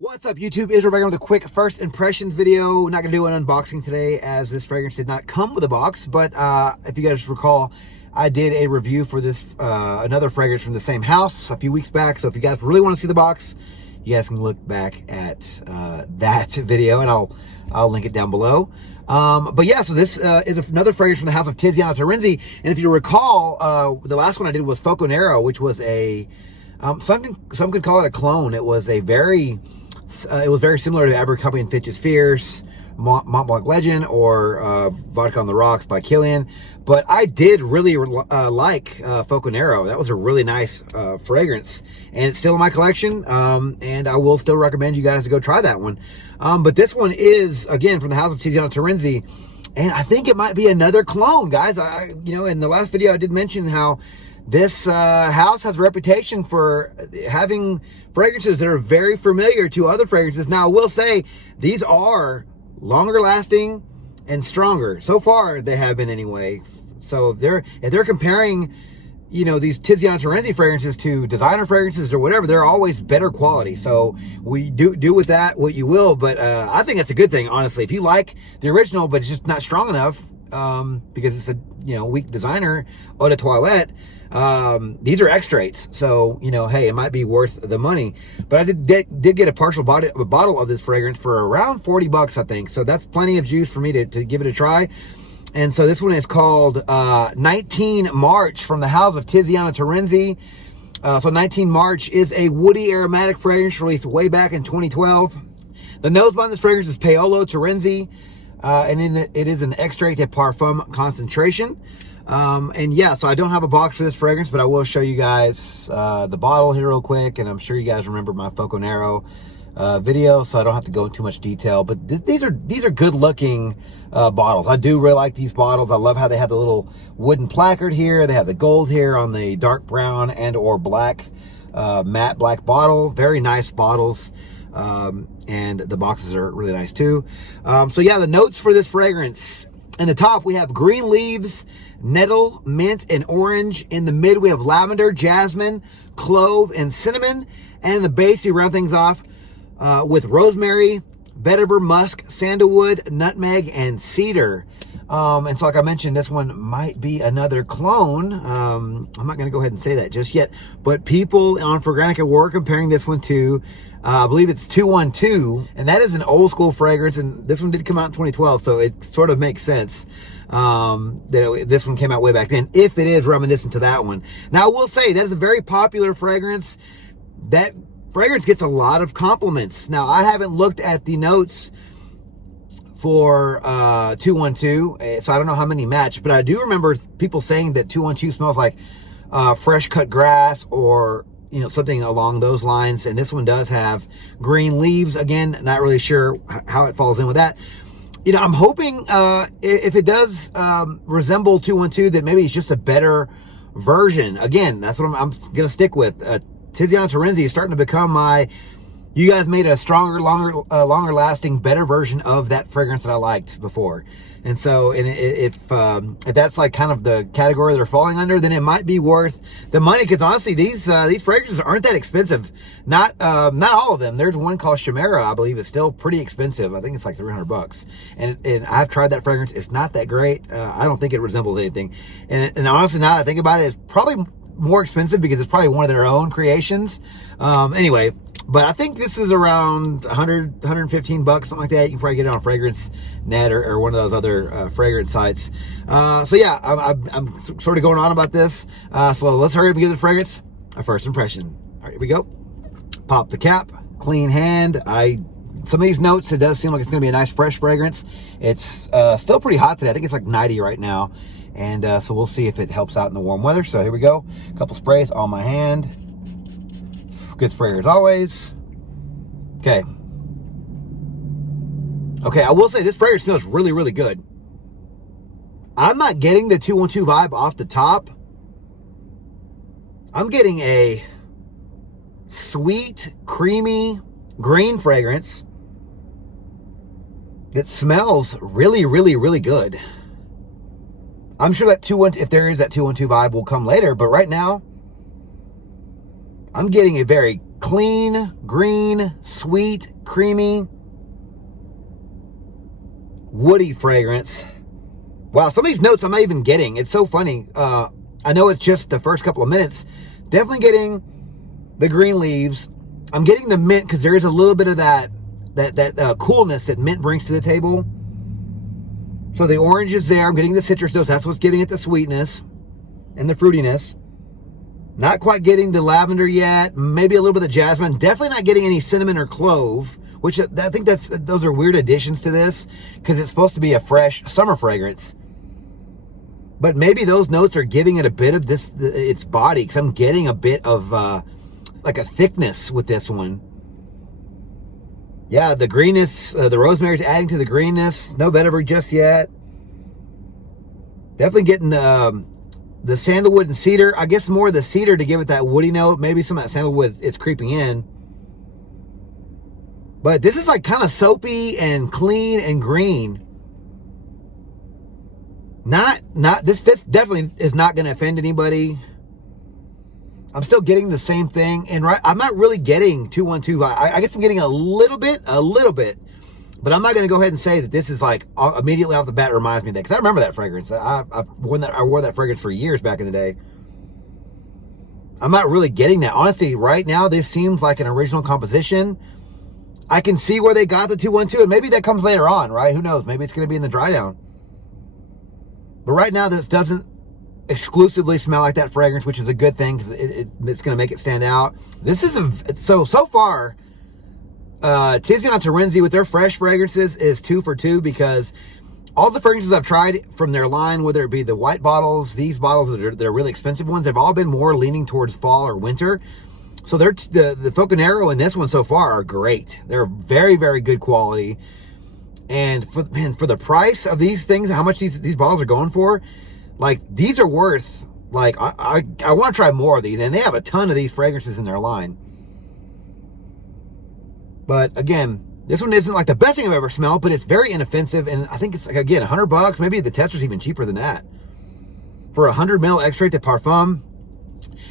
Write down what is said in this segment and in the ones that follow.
What's up, YouTube? Israel back with a quick first impressions video. Not gonna do an unboxing today as this fragrance did not come with a box, but if you guys recall, I did a review for this another fragrance from the same house a few weeks back. So if you guys really want to see the box, you guys can look back at that video, and I'll link it down below. But yeah, so this is another fragrance from the house of Tiziana Terenzi, and if you recall, the last one I did was Focarina, which was a some could call it a clone. It was a very very similar to Abercrombie & Fitch's Fierce, Mont Blanc Legend, or Vodka on the Rocks by Killian. But I did really like Focarina. That was a really nice fragrance, and it's still in my collection, and I will still recommend you guys to go try that one. But this one is, again, from the house of Tiziana Terenzi, and I think it might be another clone, guys. You know, in the last video I did mention how this house has a reputation for having fragrances that are very familiar to other fragrances. Now, I will say these are longer lasting and stronger. So far, they have been anyway. So if they're comparing, you know, these Tiziana Terenzi fragrances to designer fragrances or whatever, they're always better quality. So we do with that what you will. But I think that's a good thing, honestly. If you like the original, but it's just not strong enough because it's a, you know, weak designer eau de toilette. These are extracts, so, you know, hey, it might be worth the money. But I did get a partial bottle of this fragrance for around 40 bucks, I think. So that's plenty of juice for me to give it a try. And so this one is called 19 March from the house of Tiziana Terenzi. So 19 March is a woody aromatic fragrance released way back in 2012. The nose behind this fragrance is Paolo Terenzi, and it is an extrait de parfum concentration. And yeah, so I don't have a box for this fragrance, but I will show you guys the bottle here real quick, and I'm sure you guys remember my Focarina video, so I don't have to go into too much detail. But these are good looking bottles. I do really like these bottles. I love how they have the little wooden placard here. They have the gold here on the dark brown and or black matte black bottle. Very nice bottles. And the boxes are really nice too. So yeah, the notes for this fragrance: in the top we have green leaves, nettle, mint, and orange. In the mid, we have lavender, jasmine, clove, and cinnamon. And in the base, you round things off with rosemary, vetiver, musk, sandalwood, nutmeg, and cedar. And so, like I mentioned, this one might be another clone. I'm not going to go ahead and say that just yet. But people on Focarina were comparing this one to, I believe it's 212. And that is an old school fragrance. And this one did come out in 2012. So it sort of makes sense that this one came out way back then, if it is reminiscent to that one. Now, I will say that is a very popular fragrance. That fragrance gets a lot of compliments. Now, I haven't looked at the notes for 212, so I don't know how many match, but I do remember people saying that 212 smells like fresh cut grass, or, you know, something along those lines. And this one does have green leaves. Again, not really sure how it falls in with that. You know, I'm hoping if it does resemble 212, that maybe it's just a better version. Again, that's what I'm going to stick with. Tiziana Terenzi is starting to become my... You guys made a stronger, longer lasting, better version of that fragrance that I liked before. And so, and if that's like kind of the category they're falling under, then it might be worth the money. Because honestly, these fragrances aren't that expensive. Not all of them. There's one called Chimera, I believe, is still pretty expensive. I think it's like 300 bucks. And I've tried that fragrance. It's not that great. I don't think it resembles anything. And honestly, now that I think about it, it's probably more expensive because it's probably one of their own creations. Anyway. But I think this is around 100, 115 bucks, something like that. You can probably get it on Fragrance Net or one of those other fragrance sites. So yeah, I'm sort of going on about this. So let's hurry up and get the fragrance. Our first impression. All right, here we go. Pop the cap, clean hand. Some of these notes, it does seem like it's going to be a nice fresh fragrance. It's still pretty hot today. I think it's like 90 right now. And so we'll see if it helps out in the warm weather. So here we go. A couple sprays on my hand. Good sprayer as always. Okay. Okay, I will say this fragrance smells really, really good. I'm not getting the 212 vibe off the top. I'm getting a sweet, creamy, green fragrance that smells really, really, really good. I'm sure that 212, if there is that 212 vibe, will come later, but right now, I'm getting a very clean, green, sweet, creamy, woody fragrance. Wow, some of these notes I'm not even getting. It's so funny. I know it's just the first couple of minutes. Definitely getting the green leaves. I'm getting the mint because there is a little bit of that coolness that mint brings to the table. So the orange is there. I'm getting the citrus notes. That's what's giving it the sweetness and the fruitiness. Not quite getting the lavender yet. Maybe a little bit of jasmine. Definitely not getting any cinnamon or clove, which I think those are weird additions to this because it's supposed to be a fresh summer fragrance. But maybe those notes are giving it a bit of its body, because I'm getting a bit of like a thickness with this one. Yeah, the greenness, the rosemary's adding to the greenness. No vetiver just yet. Definitely getting the sandalwood and cedar. I guess more of the cedar to give it that woody note. Maybe some of that sandalwood it's creeping in. But this is like kind of soapy and clean and green. This definitely is not going to offend anybody. I'm still getting the same thing, and I'm not really getting 212. I guess I'm getting a little bit, but I'm not going to go ahead and say that this is like immediately off the bat reminds me of that, because I remember that fragrance. I wore that fragrance for years back in the day. I'm not really getting that. Honestly, right now, this seems like an original composition. I can see where they got the 212, and maybe that comes later on, right? Who knows? Maybe it's going to be in the dry down. But right now, this doesn't exclusively smell like that fragrance, which is a good thing, because it's going to make it stand out. This is so far, Tiziana Terenzi with their fresh fragrances is 2 for 2, because all the fragrances I've tried from their line, whether it be the white bottles, these bottles they're really expensive ones, they've all been more leaning towards fall or winter. So the Focarina and this one so far are great. They're very, very good quality. And for the price of these things, how much these bottles are going for, like, these are worth, like, I want to try more of these. And they have a ton of these fragrances in their line. But again, this one isn't like the best thing I've ever smelled, but it's very inoffensive. And I think it's, like, again, $100. Maybe the tester's even cheaper than that. For 100 ml extrait de parfum.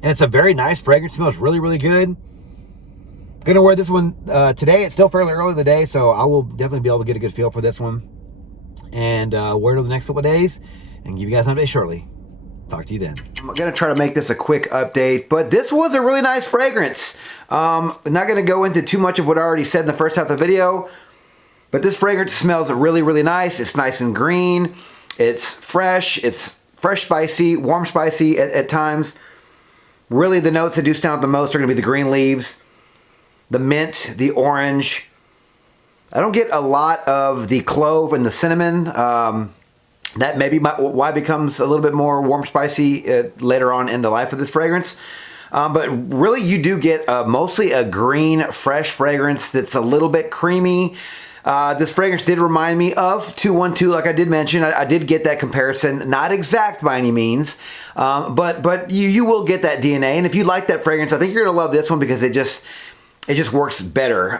And it's a very nice fragrance. It smells really, really good. Gonna wear this one today. It's still fairly early in the day, so I will definitely be able to get a good feel for this one. And wear it over the next couple of days and give you guys an update shortly. Talk to you then. I'm gonna try to make this a quick update, but this was a really nice fragrance. I'm not gonna go into too much of what I already said in the first half of the video, but this fragrance smells really, really nice. It's nice and green. It's fresh spicy, warm spicy at times. Really, the notes that do stand out the most are gonna be the green leaves, the mint, the orange. I don't get a lot of the clove and the cinnamon. That maybe why it becomes a little bit more warm spicy later on in the life of this fragrance. But really, you do get mostly a green, fresh fragrance that's a little bit creamy. This fragrance did remind me of 212, like I did mention. I did get that comparison. Not exact by any means, but you will get that DNA. And if you like that fragrance, I think you're going to love this one, because it just works better.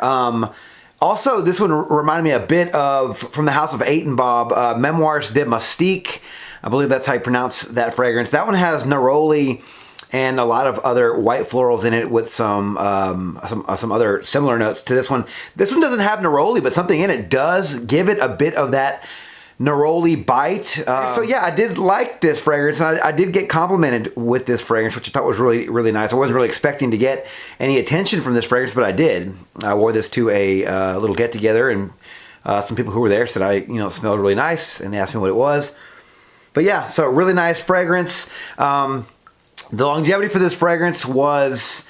Also, this one reminded me a bit of, from the house of Eight and Bob, Memoirs de Mystique. I believe that's how you pronounce that fragrance. That one has neroli and a lot of other white florals in it, with some other similar notes to this one. This one doesn't have neroli, but something in it does give it a bit of that neroli bite. So yeah, I did like this fragrance, and I did get complimented with this fragrance, which I thought was really, really nice. I wasn't really expecting to get any attention from this fragrance, but I did. I wore this to a little get together, and some people who were there said I smelled really nice, and they asked me what it was. But yeah, so really nice fragrance. The longevity for this fragrance was,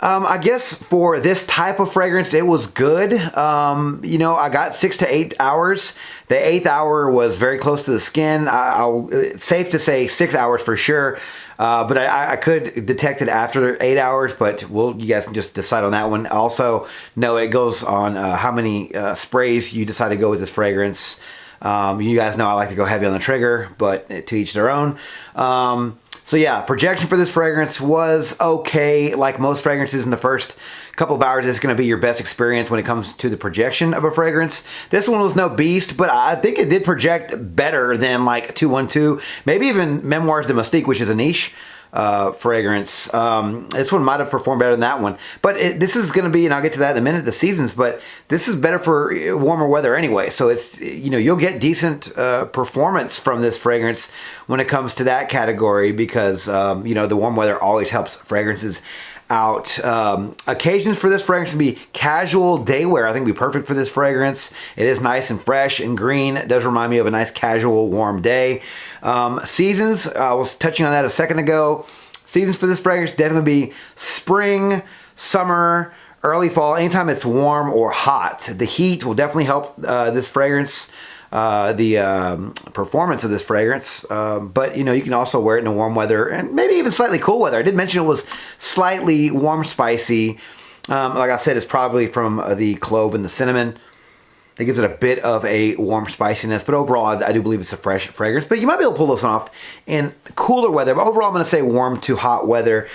I guess for this type of fragrance, it was good. I got 6 to 8 hours. The 8th hour was very close to the skin. It's safe to say 6 hours for sure. But I could detect it after 8 hours, but you guys can just decide on that one. Also, no, it goes on how many sprays you decide to go with this fragrance. You guys know I like to go heavy on the trigger, but to each their own. So yeah, projection for this fragrance was okay. Like most fragrances, in the first couple of hours, it's going to be your best experience when it comes to the projection of a fragrance. This one was no beast, but I think it did project better than like 212, maybe even Memoirs de Mystique, which is a niche fragrance. This one might have performed better than that one, but this is going to be, and I'll get to that in a minute, the seasons, but this is better for warmer weather anyway. So it's, you know, you'll get decent performance from this fragrance when it comes to that category because, you know, the warm weather always helps fragrances out. Occasions for this fragrance to be casual day wear. I think would be perfect for this fragrance. It is nice and fresh and green. It does remind me of a nice casual warm day. Seasons, I was touching on that a second ago. Seasons for this fragrance definitely be spring, summer, early fall, anytime it's warm or hot. The heat will definitely help this fragrance, the performance of this fragrance. But, you know, you can also wear it in warm weather and maybe even slightly cool weather. I did mention it was slightly warm spicy. Like I said, it's probably from the clove and the cinnamon. It gives it a bit of a warm spiciness, but overall, I do believe it's a fresh fragrance. But you might be able to pull this one off in cooler weather. But overall, I'm going to say warm to hot weather.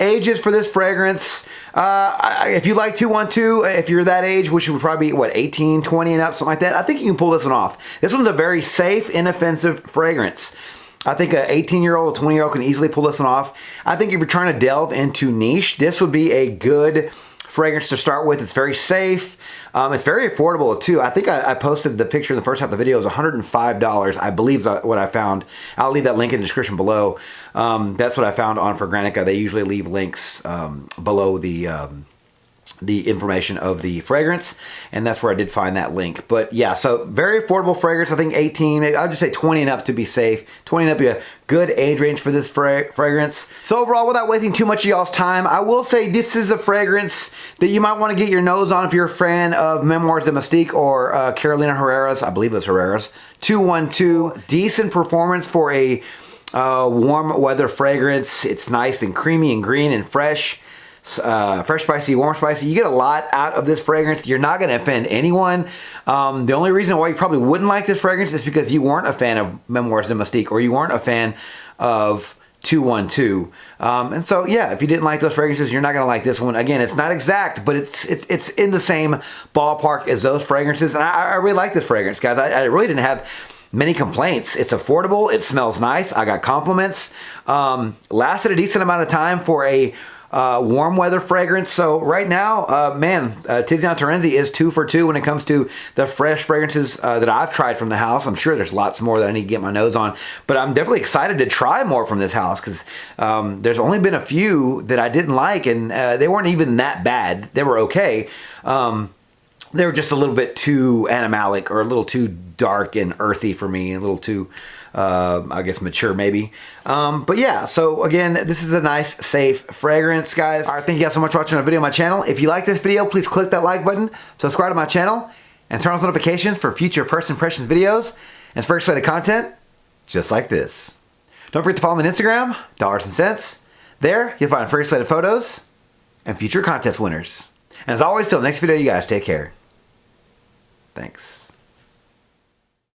Ages for this fragrance, if you like 212, if you're that age, which would probably be, what, 18, 20 and up, something like that, I think you can pull this one off. This one's a very safe, inoffensive fragrance. I think an 18-year-old, a 20-year-old can easily pull this one off. I think if you're trying to delve into niche, this would be a good fragrance to start with. It's very safe. It's very affordable too. I think I posted the picture in the first half of the video. It was $105, I believe is what I found. I'll leave that link in the description below. That's what I found on Focarina. They usually leave links below the information of the fragrance, and that's where I did find that link. But yeah, so very affordable fragrance. I think 18, maybe I'll just say 20 and up to be safe. 20 and up be a good age range for this fragrance. So overall, without wasting too much of y'all's time, I will say this is a fragrance that you might want to get your nose on if you're a fan of Memoirs de Mystique or Carolina Herrera's, I believe it was Herrera's, 212. Decent performance for a warm weather fragrance. It's nice and creamy and green and fresh. Fresh spicy, warm spicy. You get a lot out of this fragrance. You're not going to offend anyone. The only reason why you probably wouldn't like this fragrance is because you weren't a fan of Memoirs de Mystique or you weren't a fan of 212. And so, yeah, if you didn't like those fragrances, you're not going to like this one. Again, it's not exact, but it's in the same ballpark as those fragrances. And I really like this fragrance, guys. I really didn't have many complaints. It's affordable. It smells nice. I got compliments. Lasted a decent amount of time for a warm weather fragrance. So right now, Tiziana Terenzi is 2 for 2 when it comes to the fresh fragrances that I've tried from the house. I'm sure there's lots more that I need to get my nose on, but I'm definitely excited to try more from this house because there's only been a few that I didn't like, and they weren't even that bad. They were okay. They were just a little bit too animalic or a little too dark and earthy for me, a little too I guess mature maybe. But yeah, so again, this is a nice, safe fragrance, guys. All right, thank you guys so much for watching a video on my channel. If you like this video, please click that like button, subscribe to my channel, and turn on notifications for future first impressions videos and first related content just like this. Don't forget to follow me on Instagram, Dollars and Cents. There, you'll find first related photos and future contest winners. And as always, till the next video, you guys take care. Thanks.